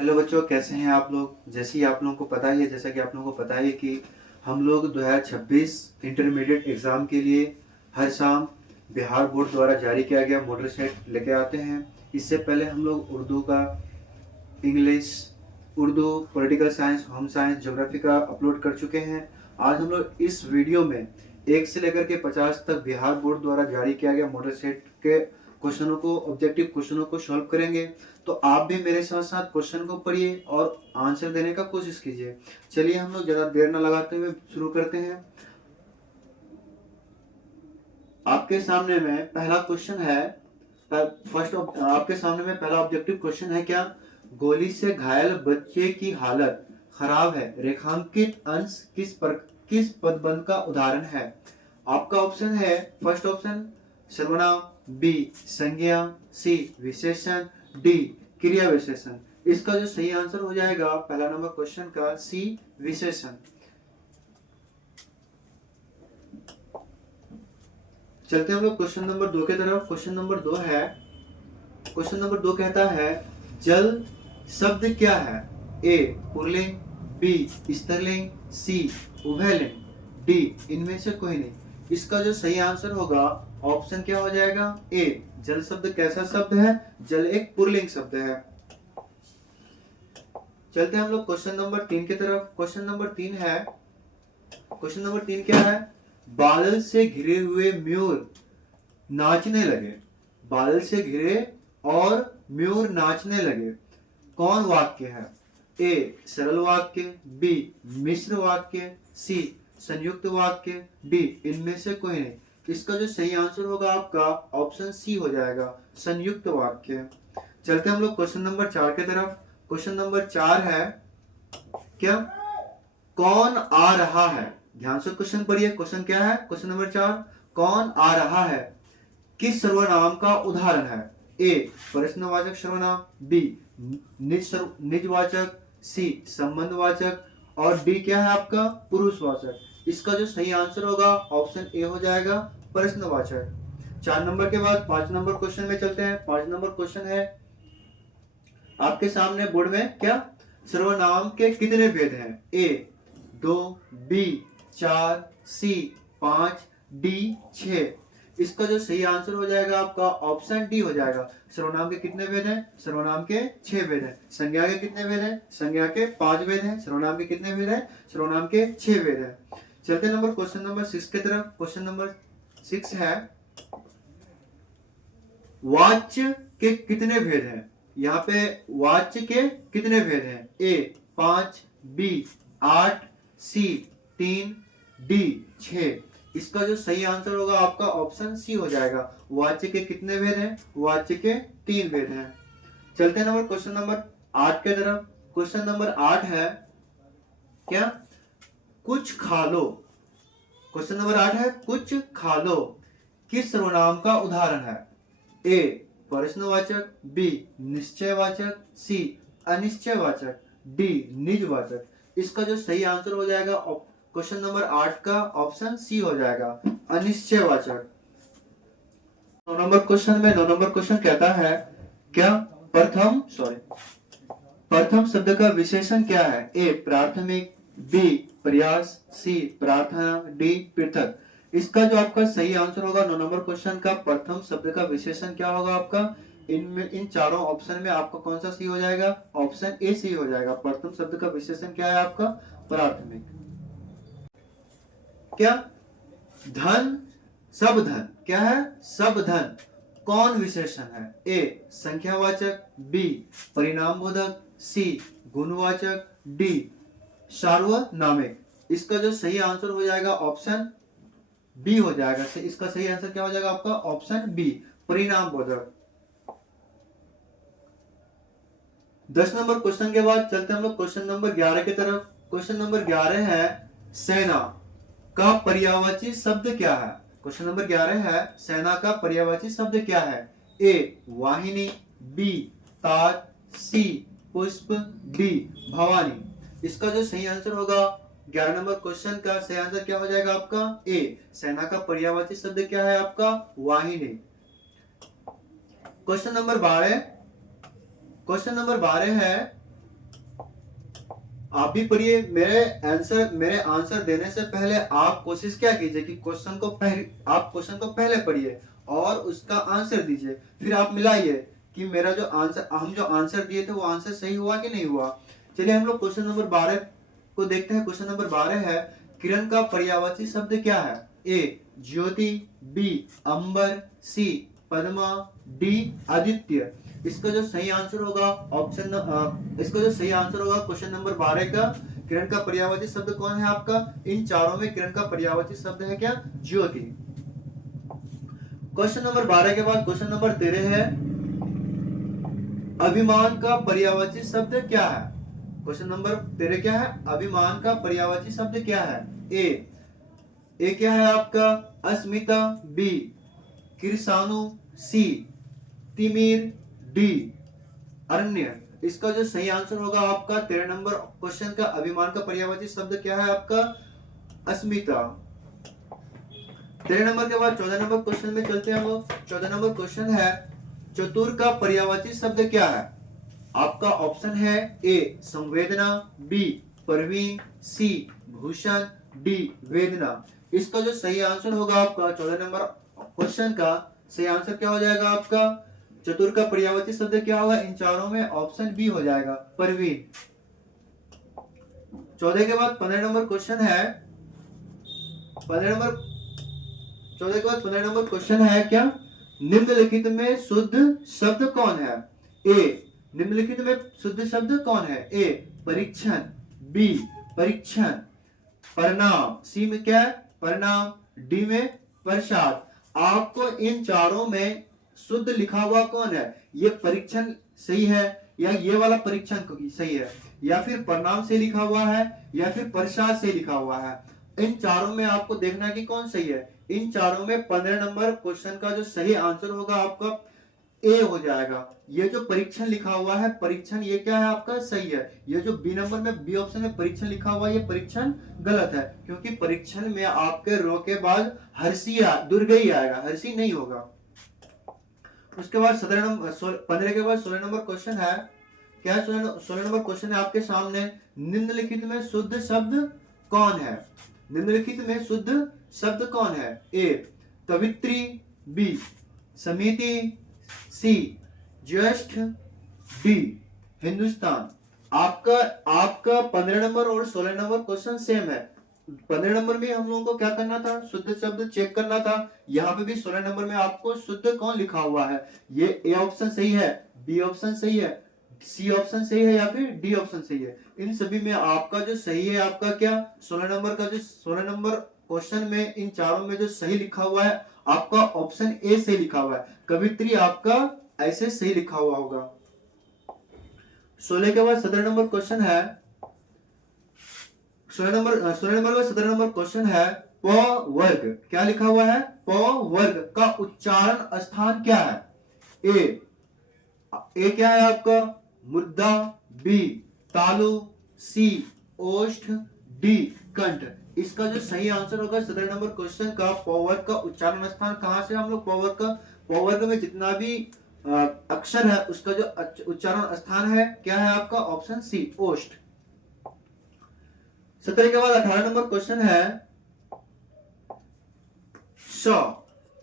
Hello बच्चों, कैसे हैं आप लोग। जैसे ही आप लोगों को पता ही है, जैसा कि आप लोगों को पता है कि हम लोग 2026 इंटरमीडिएट एग्ज़ाम के लिए हर शाम बिहार बोर्ड द्वारा जारी किया गया मॉडल सेट लेके आते हैं। इससे पहले हम लोग उर्दू का, English, Urdu, political science, home science, geography का अपलोड कर चुके हैं। आज हम लोग इस वीडियो में 1 से लेकर के 50 तक बिहार बोर्ड द्वारा जारी किया गया मॉडल सेट के क्वेश्चनों को, ऑब्जेक्टिव क्वेश्चनों को सॉल्व करेंगे। तो आप भी मेरे साथ साथ क्वेश्चन को पढ़िए और आंसर देने का कोशिश कीजिए। चलिए हम लोग ज़्यादा देर न लगाते हुए शुरू करते हैं। आपके सामने में पहला क्वेश्चन है। आपके सामने में पहला ऑब्जेक्टिव क्वेश्चन है, क्या गोली से घायल बच्चे की हालत खराब है, रेखांकित अंश किस पदबंध का उदाहरण है। आपका ऑप्शन है, फर्स्ट ऑप्शन सर्वनाम, बी संज्ञा, सी विशेषण, डी क्रिया विशेषण। इसका जो सही आंसर हो जाएगा पहला नंबर क्वेश्चन का सी विशेषण। चलते हैं हम लोग क्वेश्चन नंबर 2 की तरफ। क्वेश्चन नंबर 2 है, क्वेश्चन नंबर 2 कहता है जल शब्द क्या है। ए पुल्लिंग, बी स्त्रीलिंग, सी उभयलिंग, डी इनमें से कोई नहीं। इसका जो सही आंसर होगा ऑप्शन क्या हो जाएगा, ए। जल शब्द कैसा शब्द है, जल एक पुल्लिंग शब्द है। चलते हैं हम लोग क्वेश्चन नंबर 3 की तरफ। क्वेश्चन नंबर 3 है, क्वेश्चन नंबर 3 क्या है, बादल से घिरे हुए मयूर नाचने लगे। बादल से घिरे और मयूर नाचने लगे, कौन वाक्य है। ए सरल वाक्य, बी मिश्र वाक्य, सी संयुक्त वाक्य, डी इनमें से कोई नहीं। इसका जो सही आंसर होगा आपका ऑप्शन सी हो जाएगा, संयुक्त वाक्य। चलते हैं हम लोग क्वेश्चन नंबर 4 की तरफ। क्वेश्चन नंबर 4 है, क्या कौन आ रहा है। ध्यान से क्वेश्चन पढ़िए। क्वेश्चन क्या है, क्वेश्चन नंबर 4, कौन आ रहा है किस सर्वनाम का उदाहरण है। ए प्रश्नवाचक सर्वनाम, बी निजवाचक, सी संबंधवाचक, और डी क्या है आपका पुरुषवाचक। इसका जो सही आंसर होगा ऑप्शन ए हो जाएगा, प्रश्नवाचक। 4 नंबर के बाद 5 नंबर क्वेश्चन में चलते हैं। 5 नंबर क्वेश्चन है आपके सामने बोर्ड में, क्या सर्वनाम के कितने भेद हैं। ए 2, बी 4, सी 5, डी 6। इसका जो सही आंसर हो जाएगा आपका ऑप्शन डी हो जाएगा। सर्वनाम के कितने भेद हैं, सर्वनाम के 6 भेद हैं। संज्ञा के कितने भेद हैं, संज्ञा के 5 भेद हैं। सर्वनाम के कितने भेद हैं, सर्वनाम के 6 भेद हैं। चलते नंबर क्वेश्चन नंबर 6 की तरफ। क्वेश्चन नंबर 6 है, वाच्य के कितने भेद हैं। यहाँ पे वाच्य के कितने भेद हैं। ए 5, बी 8, सी 3, डी 6। इसका जो सही आंसर होगा आपका ऑप्शन सी हो जाएगा। वाच्य के कितने भेद हैं, वाच्य के 3 भेद हैं। चलते हैं नंबर क्वेश्चन नंबर 8 के तरफ। क्वेश्चन नंबर 8 है, क्या कुछ खा लो। क्वेश्चन नंबर 8 है, कुछ खा लो किस सर्वनाम का उदाहरण है। ए प्रश्नवाचक, बी निश्चयवाचक, सी अनिश्चयवाचक, डी निजवाचक। इसका जो सही आंसर हो जाएगा क्वेश्चन नंबर 8 का ऑप्शन सी हो जाएगा, अनिश्चयवाचक। 9 नंबर क्वेश्चन में 9 नंबर क्वेश्चन कहता है, क्या प्रथम शब्द का विशेषण क्या है। ए प्राथमिक, बी प्रयास, सी प्रार्थना, डी पृथक। इसका जो आपका सही आंसर होगा 9 नंबर क्वेश्चन का प्रथम शब्द का विशेषण क्या होगा आपका। इन चारों ऑप्शन में आपका कौन सा सी हो जाएगा, ऑप्शन ए सी हो जाएगा। प्रथम शब्द का विशेषण क्या है आपका, प्राथमिक। क्या धन, सब धन क्या है, सब धन कौन विशेषण है। ए संख्यावाचक, बी परिणामबोधक, सी गुणवाचक, डी सार्वनामिक। इसका जो सही आंसर हो जाएगा ऑप्शन बी हो जाएगा। इसका सही आंसर क्या हो जाएगा आपका ऑप्शन बी, परिणामबोधक। 10 नंबर क्वेश्चन के बाद चलते हम लोग क्वेश्चन नंबर 11 की तरफ। क्वेश्चन नंबर 11 है, सेना का पर्यायवाची शब्द क्या है। क्वेश्चन नंबर 11 है, सेना का पर्यायवाची शब्द क्या है। ए वाहिनी, बी ताज, सी पुष्प, डी भवानी। इसका जो सही आंसर होगा 11 नंबर क्वेश्चन का सही आंसर क्या हो जाएगा आपका ए। सेना का पर्यायवाची शब्द क्या है आपका, वाहिनी। क्वेश्चन नंबर 12, क्वेश्चन नंबर 12 है, आप भी पढ़िए। मेरे आंसर देने से पहले आप कोशिश क्या कीजिए कि आप क्वेश्चन को पहले पढ़िए और उसका आंसर दीजिए, फिर आप मिलाइए कि मेरा जो आंसर हम जो आंसर दिए थे वो आंसर सही हुआ कि नहीं हुआ। चलिए हम लोग क्वेश्चन नंबर 12 को देखते हैं। क्वेश्चन नंबर 12 है, किरण का पर्यायवाची शब्द क्या है? ए ज्योति, बी अंबर, सी पद्मा, डी आदित्य। इसका जो सही आंसर होगा क्वेश्चन नंबर 12 का, किरण का पर्यायवाची शब्द कौन है आपका? इन चारों में किरण का पर्यायवाची शब्द है क्या? ज्योति। क्वेश्चन नंबर 12 के बाद क्वेश्चन नंबर 13 है, अभिमान का पर्यायवाची शब्द क्या है? क्वेश्चन नंबर 13 क्या है? अभिमान का पर्यायवाची शब्द क्या है? ए क्या है आपका? अस्मिता, बी किरसानु, सी तिमिर, डी अरण्य। इसका जो सही आंसर होगा आपका 13 नंबर क्वेश्चन का, अभिमान का पर्यायवाची शब्द क्या है आपका? अस्मिता। 13 नंबर के बाद 14 नंबर क्वेश्चन में चलते हैं। वो 14 नंबर क्वेश्चन है, चतुर का पर्यायवाची शब्द क्या है? आपका ऑप्शन है ए संवेदना, बी प्रवीण, सी भूषण, डी वेदना। इसका जो सही आंसर होगा आपका 14 नंबर क्वेश्चन का सही आंसर क्या हो जाएगा आपका? चतुर का पर्यायवाची शब्द क्या होगा? इन चारों में ऑप्शन बी हो जाएगा, प्रवीण। 14 के बाद 15 नंबर क्वेश्चन है। 14 के बाद 15 नंबर क्वेश्चन है क्या? निम्नलिखित में शुद्ध शब्द कौन है? निम्नलिखित में शुद्ध शब्द कौन है? ए परीक्षण, बी परीक्षण, परिणाम, सी में क्या है? परिणाम, डी में प्रसाद। आपको इन चारों में शुद्ध लिखा हुआ कौन है? ये परीक्षण सही है, या ये वाला परीक्षण सही है, या फिर परिणाम से लिखा हुआ है, या फिर प्रसाद से लिखा हुआ है। इन चारों में आपको देखना है कि कौन सही है। इन चारों में 15 नंबर क्वेश्चन का जो सही आंसर होगा आपका ए हो जाएगा। ये जो परीक्षण लिखा हुआ है, परीक्षण, ये क्या है आपका? सही है। ये जो बी नंबर में, बी ऑप्शन में परीक्षण लिखा हुआ है, ये परीक्षण गलत है, क्योंकि परीक्षण में आपके रो के बाद हर्षी दुर्गई आएगा, हर्षी नहीं होगा। उसके बाद 15 के बाद 16 नंबर क्वेश्चन है। क्या है? 16 नंबर क्वेश्चन है आपके सामने, निम्नलिखित में शुद्ध शब्द कौन है? निम्नलिखित में शुद्ध शब्द कौन है? ए कवित्री, बी समिति, सी ज्येष्ठ, डी हिंदुस्तान। आपका 15 नंबर और 16 नंबर क्वेश्चन सेम है। 15 नंबर में हम लोगों को क्या करना था? शुद्ध शब्द चेक करना था। यहाँ पे भी 16 नंबर में आपको शुद्ध कौन लिखा हुआ है? ये ए ऑप्शन सही है, बी ऑप्शन सही है, सी ऑप्शन सही है, या फिर डी ऑप्शन सही है। इन सभी में आपका जो सही है आपका क्या? 16 नंबर का जो 16 नंबर क्वेश्चन में इन चारों में जो सही लिखा हुआ है आपका ऑप्शन ए से लिखा हुआ है। कवित्री आपका ऐसे सही लिखा हुआ होगा। 16 के बाद 17 नंबर क्वेश्चन है। 16 नंबर का 17 नंबर क्वेश्चन है, प वर्ग क्या लिखा हुआ है? प वर्ग का उच्चारण स्थान क्या है? ए क्या है आपका? मुद्दा, बी तालु, सी ओष्ठ, डी कंठ। इसका जो सही आंसर होगा 17 नंबर क्वेश्चन का, पवर्ग का उच्चारण स्थान कहां से हम लोग पवर्ग में जितना भी अक्षर है उसका जो उच्चारण स्थान है क्या है आपका? Option C ओष्ठ। 17 के बाद 18 नंबर क्वेश्चन है, श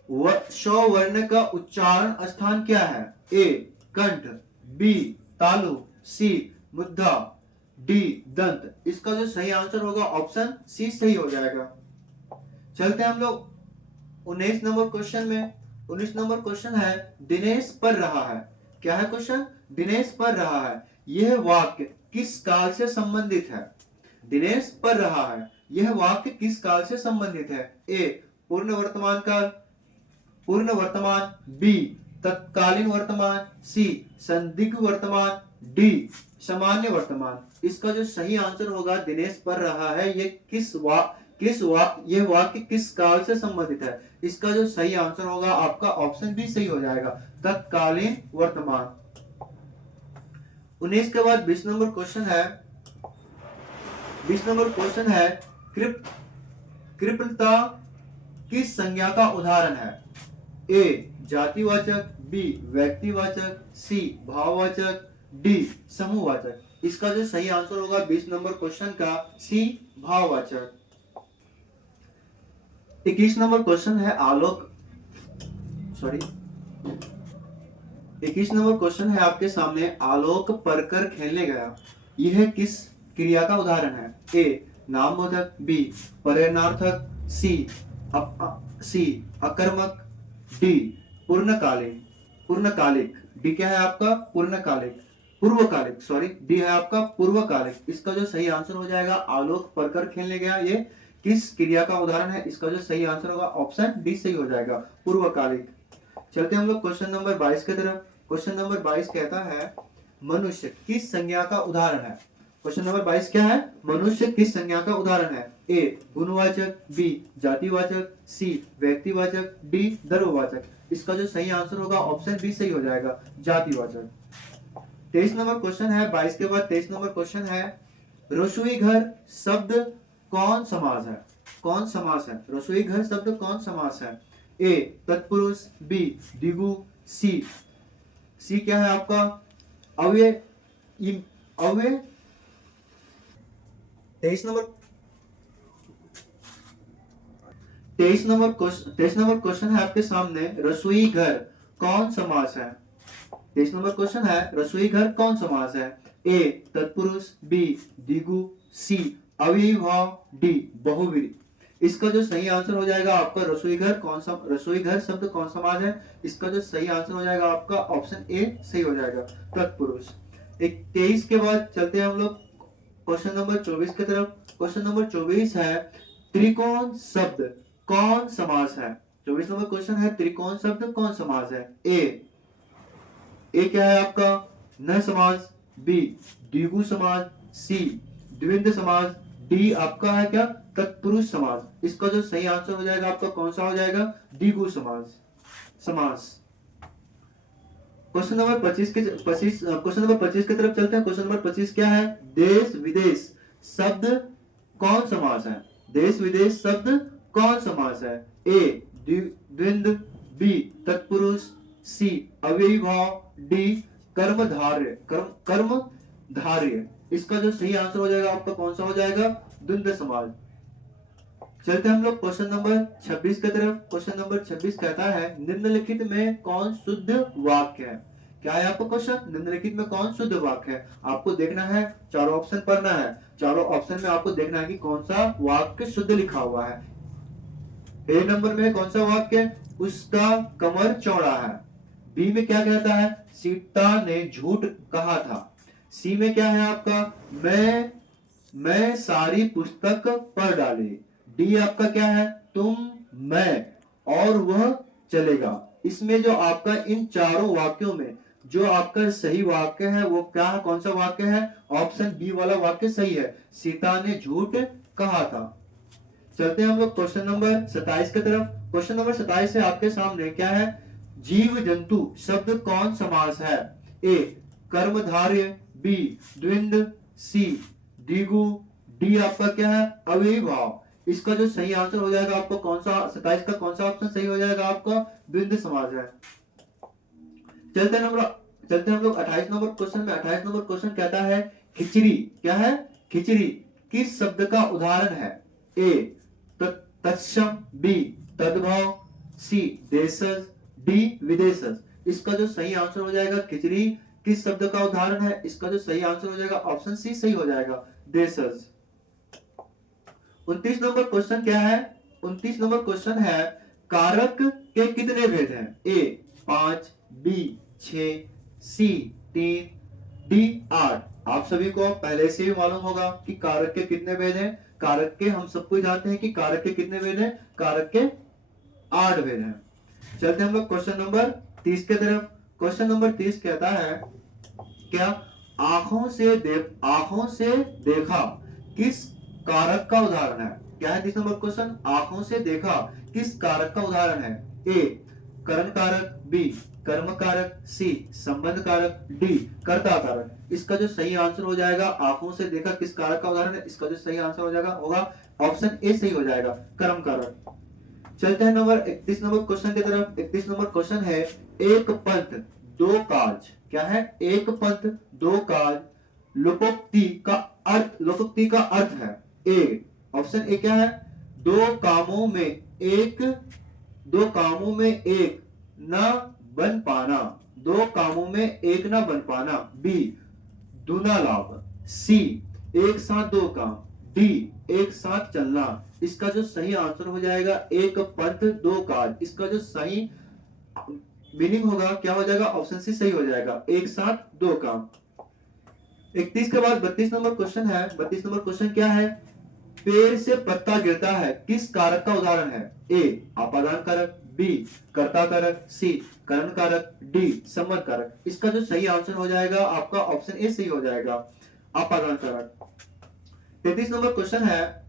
वर्ण का उच्चारण स्थान क्या है? ए कंठ, बी तालु, सी मुद्दा, डी दंत। इसका जो सही आंसर होगा ऑप्शन सी सही हो जाएगा। चलते हैं हम लोग 19 नंबर क्वेश्चन में। 19 नंबर क्वेश्चन है, दिनेश पढ़ रहा है। क्या है क्वेश्चन? दिनेश पढ़ रहा है। यह वाक्य किस काल से संबंधित है? दिनेश पढ़ रहा है, यह वाक्य किस काल से संबंधित है? ए पूर्ण वर्तमान काल, पूर्ण वर्तमान, बी तत्कालीन वर्तमान, सी संदिग्ध वर्तमान, डी सामान्य वर्तमान। इसका जो सही आंसर होगा, दिनेश पढ़ रहा है, यह वाक्य किस काल से संबंधित है? इसका जो सही आंसर होगा आपका ऑप्शन बी सही हो जाएगा, तत्कालीन वर्तमान। 19 के बाद 20 नंबर क्वेश्चन है। 20 नंबर क्वेश्चन है, कृपणता किस संज्ञा का उदाहरण है? ए जातिवाचक, बी व्यक्तिवाचक, सी भाववाचक, डी समूहवाचक। इसका जो सही आंसर होगा 20 नंबर क्वेश्चन का सी भाववाचक। 21 नंबर क्वेश्चन है आलोक, सॉरी 21 नंबर क्वेश्चन है आपके सामने, आलोक पढ़कर खेलने गया, यह किस क्रिया का उदाहरण है? ए नामबोधक, बी प्रेरणार्थक, सी अकर्मक, डी पूर्णकालिक, डी क्या है आपका पूर्वकालिक, सॉरी डी है आपका पूर्वकालिक। इसका जो सही आंसर हो जाएगा आलोक पढ़कर खेलने गया, ये किस क्रिया का उदाहरण है? इसका जो सही आंसर होगा ऑप्शन डी सही हो जाएगा, पूर्वकालिक। चलते हैं हम लोग क्वेश्चन नंबर 22 की तरफ। क्वेश्चन नंबर 22 कहता है मनुष्य किस संज्ञा का उदाहरण है? क्वेश्चन नंबर 22 क्या है? मनुष्य किस संज्ञा का उदाहरण है? ए गुणवाचक, बी जातिवाचक, सी व्यक्तिवाचक, डी द्रव्यवाचक। इसका जो सही आंसर होगा ऑप्शन बी सही हो जाएगा, जातिवाचक। 23 नंबर क्वेश्चन है, 22 के बाद 23 नंबर क्वेश्चन है, रसोई घर शब्द कौन समास है? रसोई घर शब्द कौन समास है? ए तत्पुरुष, बी द्विगु, सी क्या है आपका अव्यय। 23 नंबर क्वेश्चन है आपके सामने, रसोई घर कौन समास है? 23 नंबर क्वेश्चन है, रसोई घर कौन समास है? ए तत्पुरुष, बी द्विगु, सी अव्ययी भाव, डी बहुव्रीहि। इसका जो सही आंसर हो जाएगा आपका रसोई घर शब्द कौन समास है? इसका जो सही आंसर हो जाएगा आपका ऑप्शन ए सही हो जाएगा, तत्पुरुष। 23 के बाद चलते हैं हम लोग क्वेश्चन नंबर 24 की तरफ। क्वेश्चन नंबर 24 है, त्रिकोण शब्द कौन समास है? 24 नंबर क्वेश्चन है, त्रिकोण शब्द कौन समास है? ए क्या है आपका न समास, बी द्विगु समास, सी द्विंद समास, डी आपका है क्या तत्पुरुष समास। इसका जो सही आंसर हो जाएगा आपका कौन सा हो जाएगा? द्विगु समास। क्वेश्चन नंबर 25 की तरफ चलते हैं। क्वेश्चन नंबर 25 क्या है? देश विदेश शब्द कौन समास है? देश विदेश शब्द कौन समास है? ए द्विंद, बी तत्पुरुष, सी अव्ययी भाव, डी कर्मधारय। इसका जो सही आंसर हो जाएगा आपका कौन सा हो जाएगा? द्वंद्व समास। चलते हैं हम लोग क्वेश्चन नंबर 26 की तरफ। क्वेश्चन नंबर 26 कहता है, निम्नलिखित में कौन शुद्ध वाक्य है? क्या है आपका क्वेश्चन? निम्नलिखित में कौन शुद्ध वाक्य है? आपको देखना है, चारों ऑप्शन पढ़ना है, चारों ऑप्शन में आपको देखना है कि कौन सा वाक्य शुद्ध लिखा हुआ है। ए नंबर में कौन सा वाक्य? उसका कमर चौड़ा है। बी में क्या कहता है? सीता ने झूठ कहा था। सी में क्या है आपका? मैं सारी पुस्तक पढ़ डाली। डी आपका क्या है? तुम, मैं और वह चलेगा। इसमें जो आपका इन चारों वाक्यों में जो आपका सही वाक्य है वो क्या है? कौन सा वाक्य है? ऑप्शन बी वाला वाक्य सही है, सीता ने झूठ कहा था। चलते हैं हम लोग क्वेश्चन नंबर 27 की तरफ। क्वेश्चन नंबर 27 है आपके सामने, क्या है? जीव जंतु शब्द कौन समास है? ए कर्मधारय, बी द्विंद, सी द्विगु, डी आपका क्या है? अव्ययी भाव। इसका जो सही आंसर हो जाएगा आपको कौन सा? 27 का कौन सा ऑप्शन सही हो जाएगा आपका? द्विंद समास है। चलते हैं हम लोग 28 नंबर क्वेश्चन में। 28 नंबर क्वेश्चन कहता है, खिचड़ी क्या है? खिचड़ी किस शब्द का उदाहरण है? ए तत्सम, बी तद्भव, सी देशज, डी विदेशज। इसका जो सही आंसर हो जाएगा, खिचड़ी किस शब्द का उदाहरण है? इसका जो सही आंसर हो जाएगा ऑप्शन सी सही हो जाएगा, देशज। 29 नंबर क्वेश्चन क्या है? 29 नंबर क्वेश्चन है, कारक के कितने भेद हैं? ए 5, बी 6, सी 3, डी 8। आप सभी को पहले से ही मालूम होगा कि कारक के कितने भेद हैं। कारक के हम सबको जानते हैं कि कारक के कितने भेद हैं? कारक के 8 भेद हैं। चलते हैं हम लोग क्वेश्चन नंबर 30 के तरफ। क्वेश्चन नंबर 30 कहता है, क्या आंखों से देखा किस कारक का उदाहरण है? क्या है 30 नंबर क्वेश्चन? आंखों से देखा किस कारक का उदाहरण है? ए करण कारक, बी कर्म कारक, सी संबंध कारक, डी कर्ता कारक। इसका जो सही आंसर हो जाएगा, आंखों से देखा किस कारक का उदाहरण है, इसका जो सही आंसर हो जाएगा होगा ऑप्शन ए सही हो जाएगा, कर्म कारक। चलते हैं नंबर 31 नंबर क्वेश्चन की तरफ। 31 नंबर क्वेश्चन है, एक पंथ दो काज। क्या है? एक पंथ दो काज लोकोक्ति का अर्थ है? ए, ऑप्शन ए क्या है? दो कामों में एक न बन पाना, दो कामों में एक न बन पाना। बी, दूना लाभ। सी, एक साथ दो काम। डी, एक साथ चलना। इसका जो सही आंसर हो जाएगा एक पंथ दो काज। इसका जो सही मीनिंग होगा क्या हो जाएगा? ऑप्शन सी सही हो जाएगा, एक साथ दो काम। 31 के बाद 32 नंबर क्वेश्चन है। 32 नंबर क्वेश्चन क्या है? पेड़ से पत्ता गिरता है किस कारक का उदाहरण है? ए, आपादान कारक। बी, कर्ता कारक। सी, करण कारक। डी, संबंध कारक। इसका जो सही आंसर हो जाएगा आपका ऑप्शन ए सही हो जाएगा, आपादान कारक। 33 नंबर क्वेश्चन है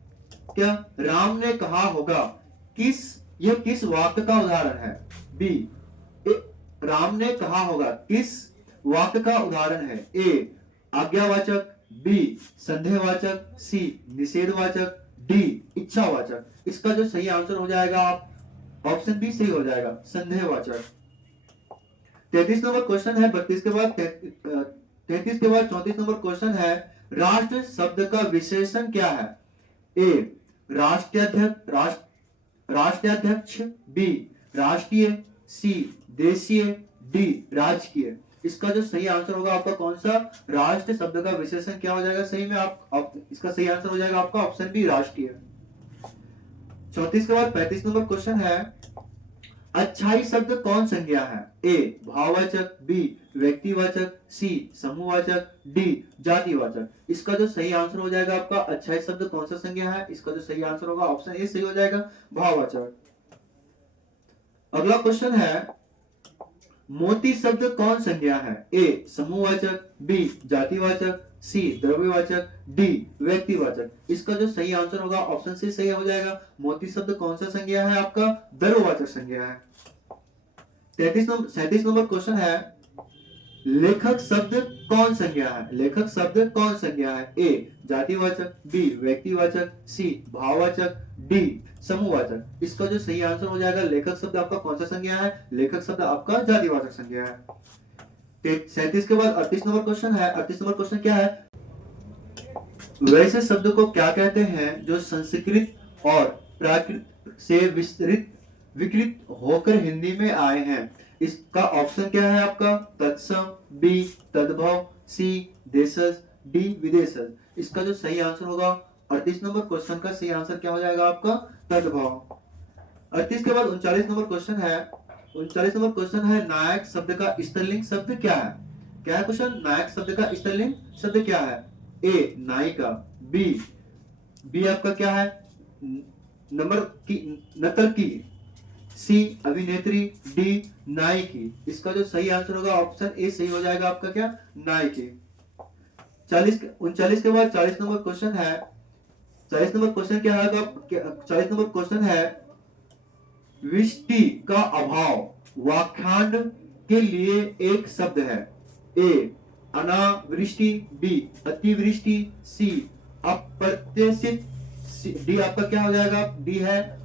क्या? राम ने कहा होगा यह किस वाक्य का उदाहरण है? बी, राम ने कहा होगा किस वाक्य का उदाहरण है? ए, आज्ञावाचक। बी, संदेहवाचक। सी, निषेधवाचक। डी, इच्छावाचक। इसका जो सही आंसर हो जाएगा आप ऑप्शन बी सही हो जाएगा, संदेहवाचक। 33 नंबर क्वेश्चन है। 32 के बाद 33 के बाद 34 नंबर क्वेश्चन है। राष्ट्र शब्द का विशेषण क्या है? ए, राष्ट्राध्यक्ष। बी, राष्ट्रीय। सी, देशीय। डी, राजकीय। इसका जो सही आंसर होगा आपका कौन सा? राष्ट्र शब्द का विशेषण क्या हो जाएगा सही में? इसका सही आंसर हो जाएगा आपका ऑप्शन बी, राष्ट्रीय। 34 के बाद 35 नंबर क्वेश्चन है। अच्छाई शब्द कौन संज्ञा है? ए, भाववाचक। बी, व्यक्तिवाचक। सी, समूहवाचक। डी, जातिवाचक। इसका जो सही आंसर हो जाएगा आपका अच्छाई शब्द कौन सा संज्ञा है? इसका जो सही आंसर होगा ऑप्शन ए सही हो जाएगा, भाववाचक। अगला क्वेश्चन है। मोती शब्द कौन संज्ञा है? ए, समूहवाचक। बी, जातिवाचक। सी, द्रव्यवाचक। डी, व्यक्तिवाचक। इसका जो सही आंसर होगा ऑप्शन सी सही हो जाएगा। मोती शब्द कौन सा संज्ञा है आपका? द्रव्यवाचक संज्ञा है। 37 नंबर क्वेश्चन है। लेखक शब्द कौन संज्ञा है? लेखक शब्द कौन संज्ञा है? ए, जातिवाचक। बी, व्यक्तिवाचक। सी, भाववाचक। डी, समूहवाचक। इसका जो सही आंसर हो जाएगा लेखक शब्द आपका कौन सा संज्ञा है? लेखक शब्द आपका जातिवाचक संज्ञा है। 37 के बाद 38 नंबर क्वेश्चन है। 38 नंबर क्वेश्चन क्या है? वैसे शब्द को क्या कहते हैं जो संस्कृत और प्राकृत से विकृत होकर हिंदी में आए हैं? इसका ऑप्शन क्या है आपका? तत्सम। बी, तद्भव। सी, देशज। डी, विदेशज। इसका जो सही आंसर होगा 38 नंबर क्वेश्चन का सही आंसर क्या हो जाएगा आपका? तद्भव। 38 के बाद 39 नंबर क्वेश्चन है। 39 नंबर क्वेश्चन है। नायक शब्द का स्त्रीलिंग शब्द क्या है? क्या है क्वेश्चन? नायक शब्द का स्त्रीलिंग शब्द क्या है? ए, नायिका। बी आपका क्या है? नर्तकी। सी, अभिनेत्री। डी, नायिकी। इसका जो सही आंसर होगा ऑप्शन ए सही हो जाएगा आपका क्या? नायिकी। 39 के बाद 40 नंबर क्वेश्चन है। 40 नंबर क्वेश्चन क्या है? 40 नंबर क्वेश्चन है। वृष्टि का अभाव वाक्यांश के लिए एक शब्द है। ए, अनावृष्टि। बी, अतिवृष्टि। सी, अप्रत्याशित। डी आपका क्या हो जाएगा? डी है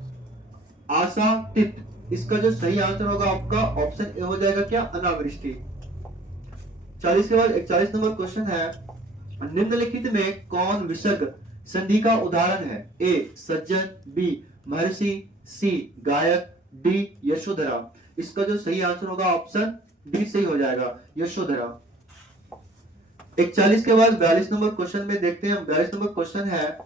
आशातीत। इसका जो सही आंसर होगा आपका ऑप्शन ए हो जाएगा क्या? अनावृष्टि। 40 के बाद 41 नंबर क्वेश्चन है। निम्नलिखित में कौन विसर्ग संधि का उदाहरण है? ए, सज्जन। बी, महर्षि। सी, गायक। डी, यशोधरा। इसका जो सही आंसर होगा ऑप्शन डी सही हो जाएगा, यशोधरा। 41 के बाद 42 नंबर क्वेश्चन में देखते हैं। 42 नंबर क्वेश्चन है।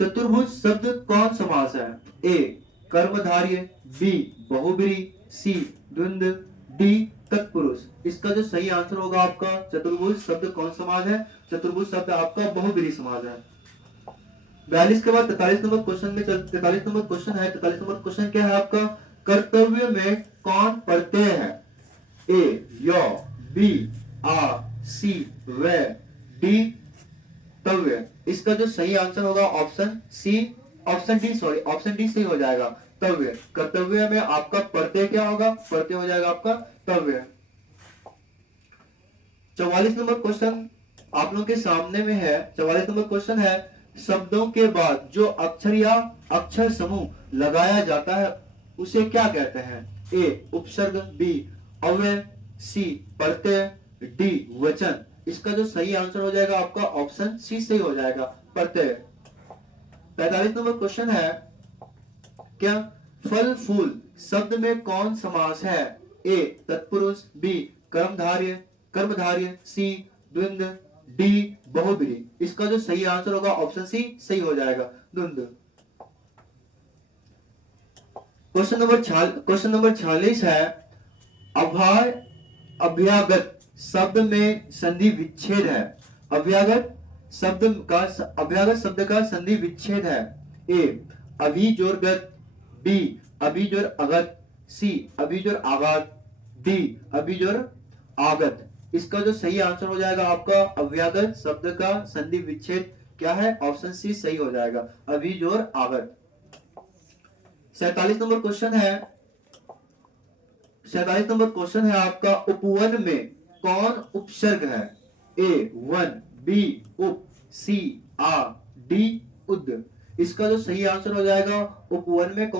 चतुर्भुज शब्द कौन समास है? ए, कर्मधारय। बी, बहुब्रीहि। सी, द्वंद्व। डी, तत्पुरुष। इसका जो सही आंसर होगा आपका चतुर्भुज शब्द कौन समाज है? चतुर्भुज शब्द आपका बहुब्रीहि समाज है। 42 के बाद 43 नंबर क्वेश्चन में 43 नंबर क्वेश्चन है। 43 नंबर क्वेश्चन क्या है आपका? कर्तव्य में कौन प्रत्यय है? ए, य। बी, आ। सी, व। डी, तव्य। इसका जो सही आंसर होगा ऑप्शन डी सही हो जाएगा, तव्य। कर्तव्य में आपका प्रत्यय क्या होगा? प्रत्यय हो जाएगा आपका तव्य। 44 नंबर क्वेश्चन आप लोगों के सामने में है। 44 नंबर क्वेश्चन है। शब्दों के बाद जो अक्षर या अक्षर समूह लगाया जाता है उसे क्या कहते हैं? ए, उपसर्ग। बी, अव्यय। सी, प्रत्यय। डी, वचन। इसका जो सही आंसर हो जाएगा आपका ऑप्शन सी सही हो जाएगा, प्रत्यय। 45 नंबर क्वेश्चन है, क्या फल फूल शब्द में कौन समास है? ए तत्पुरुष, बी कर्मधार्य कर्मधार्य, सी द्वंद्व, डी बहुब्रीहि। इसका जो सही आंसर होगा ऑप्शन सी सही हो जाएगा, द्वंद्व। क्वेश्चन नंबर 46 है, अभय अभ्यागत शब्द में संधि विच्छेद है। अभ्यागत शब्द का संधि विच्छेद है। ए अभी जोर गत, बी अभी जोर अगत, सी अभी जोर आगत, डी अभी जोर आगत। इसका जो सही आंसर हो जाएगा आपका अव्यागत शब्द का संधि विच्छेद क्या है? ऑप्शन सी सही हो जाएगा, अभी जोर आगत। 47 नंबर क्वेश्चन है, 47 नंबर क्वेश्चन है आपका, उपवन में कौन उपसर्ग है? ए वन, बी उप, सी आ, डी उद। इसका जो सही आंसर हो जाएगा उपवन में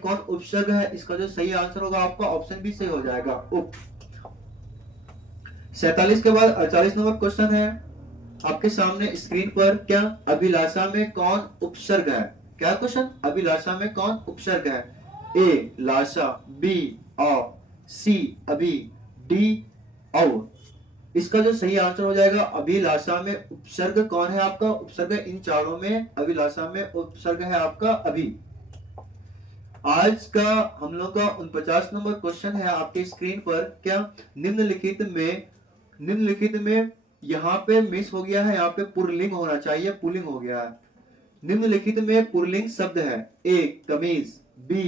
कौन उपसर्ग है? इसका जो सही आंसर होगा आपका ऑप्शन बी सही हो जाएगा, उप। 47 के बाद 48 नंबर क्वेश्चन है आपके सामने स्क्रीन पर, क्या अभिलाषा में कौन उपसर्ग है? क्या क्वेश्चन? अभिलाषा में कौन उपसर्ग है? ए लाशा, बी औ, सी अभी, डी औ। इसका जो सही आंसर हो जाएगा अभिलाषा में उपसर्ग कौन है आपका? उपसर्ग इन चारों में अभिलाषा में उपसर्ग है आपका अभी। आज का हम लोग का 49 नंबर क्वेश्चन है आपके स्क्रीन पर, क्या निम्नलिखित में यहाँ पे मिस हो गया है, यहाँ पे पुल्लिंग होना चाहिए, पुल्लिंग हो गया है। निम्नलिखित में पुल्लिंग शब्द है, ए कमीज, बी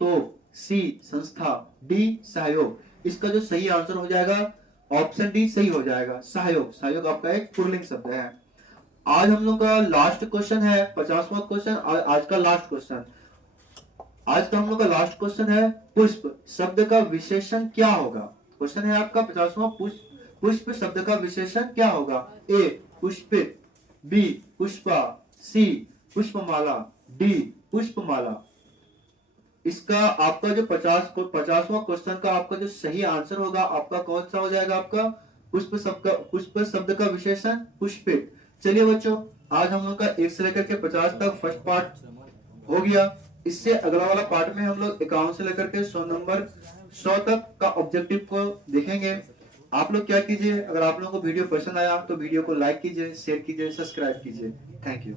तो, सी संस्था, डी सहयोग। इसका जो सही आंसर हो जाएगा ऑप्शन डी सही हो जाएगा, सहयोग। सहयोग आपका एक पुल्लिंग शब्द है। आज हम लोग का लास्ट क्वेश्चन है 50वां क्वेश्चन, आज का लास्ट क्वेश्चन। आज का हम लोग का लास्ट क्वेश्चन है, पुष्प शब्द का विशेषण क्या होगा? क्वेश्चन है आपका 50वां, पुष्प शब्द का विशेषण क्या होगा? ए पुष्पित, बी पुष्पा, सी पुष्पमाला, डी पुष्पमाला। इसका आपका जो 50वां क्वेश्चन का आपका जो सही आंसर होगा आपका कौन सा हो जाएगा? आपका पुष्प शब्द का विशेषण पुष्पित। चलिए बच्चों, आज हम लोग का 1 से लेकर के 50 तक फर्स्ट पार्ट हो गया। इससे अगला वाला पार्ट में हम लोग 51 से लेकर के 100 तक का ऑब्जेक्टिव को देखेंगे। आप लोग क्या कीजिए, अगर आप लोगों को वीडियो पसंद आया तो वीडियो को लाइक कीजिए, शेयर कीजिए, सब्सक्राइब कीजिए। Thank you.